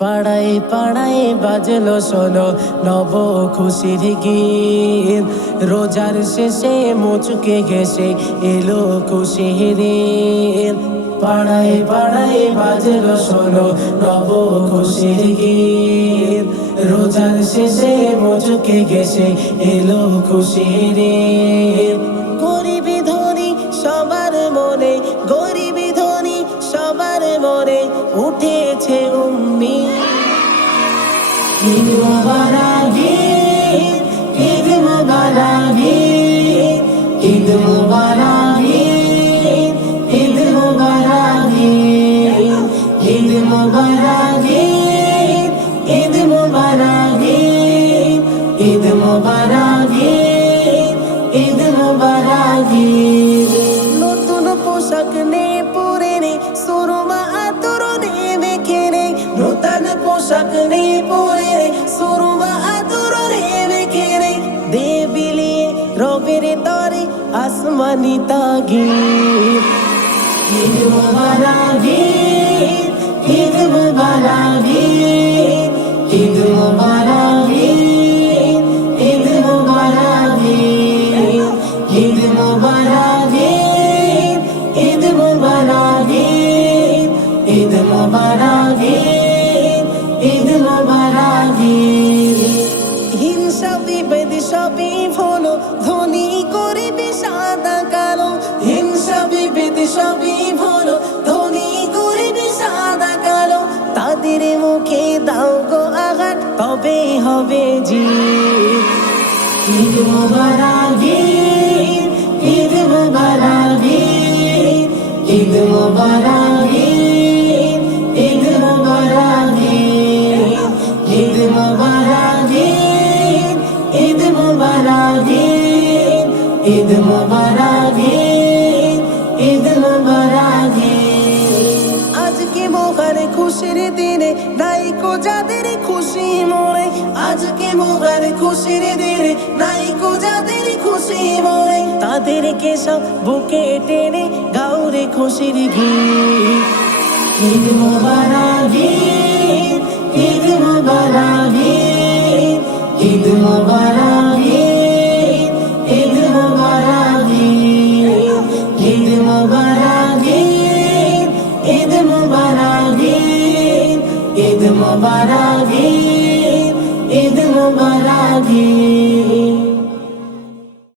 পাড়ায় পাড়ায় বাজলো শোনো নব খুশির গীত, রোজার শেষে মুচকে গেছে এলো খুশির ঈদ। পাড়ায় পাড়ায় বাজলো শোনো নব খুশির গীত, রোজার শেষে মুচকে গেছে এলো খুশির ঈদ। গরিবি ধনী সবার মনে, গরিবি ধনী সবার মনে উঠেছে উম্মি। ঈদ মুবারক ঈদ, ঈদ মুবারক ঈদ, ঈদ মুবারক ঈদ, ঈদ মুবারক ঈদ, ঈদ মুবারক ঈদ, ঈদ মুবারক ঈদ, ঈদ মুবারক ঈদ, ঈদ মুবারক ঈদ। নতুন পোশাক নে পরে নে সুরমা আতরে মেখে নে, নতুন পোশাক নে পরে নে সুরমা আতরে মেখে নে, দে বিলিয়ে রবের তরে আসমানি তাগীত। ঈদ মুবারক ঈদ, ঈদ মুবারক ঈদ, ঈদ মুবারক ঈদ, ঈদ মুবারক ঈদ, ঈদ মুবারক ঈদ, ঈদ মুবারক ঈদ, ঈদ মুবারক ঈদ, ঈদ মুবারক ঈদ। হিংসা বিভেদ সবই হলো, ধনী গরিবি সাদা কালো, হিংসা বিভেদ সবই হলো, ধনী গরিবি সাদা কালো, তাদের মুখে দাও গো আঘাত তবে হবে জিত। ঈদ মুবারক ঈদ, ঈদ মুবারক ঈদ, ঈদ মুবারক ঈদ, ঈদ মুবারক ঈদ, ঈদ মুবারক ঈদ, ঈদ মুবারক ঈদ, ঈদ মুবারক ঈদ, ঈদ মুবারক ঈদ। আজকে মহান খুশির দিনে নাইকো যাদের খুশি মনে, আজকে মহান খুশির দিনে নাইকো যাদের খুশি মনে, তাদেরকে সব বুকে টেনে গাউরে খুশির গীত। ঈদ মুবারক ঈদ, ঈদ মুবারক ঈদ, ঈদ মুবারক ঈদ, ঈদ মুবারক ঈদ, ঈদ মুবারক ঈদ, ঈদ মুবারক ঈদ, ঈদ মুবারক ঈদ, ঈদ মুবারক ঈদ।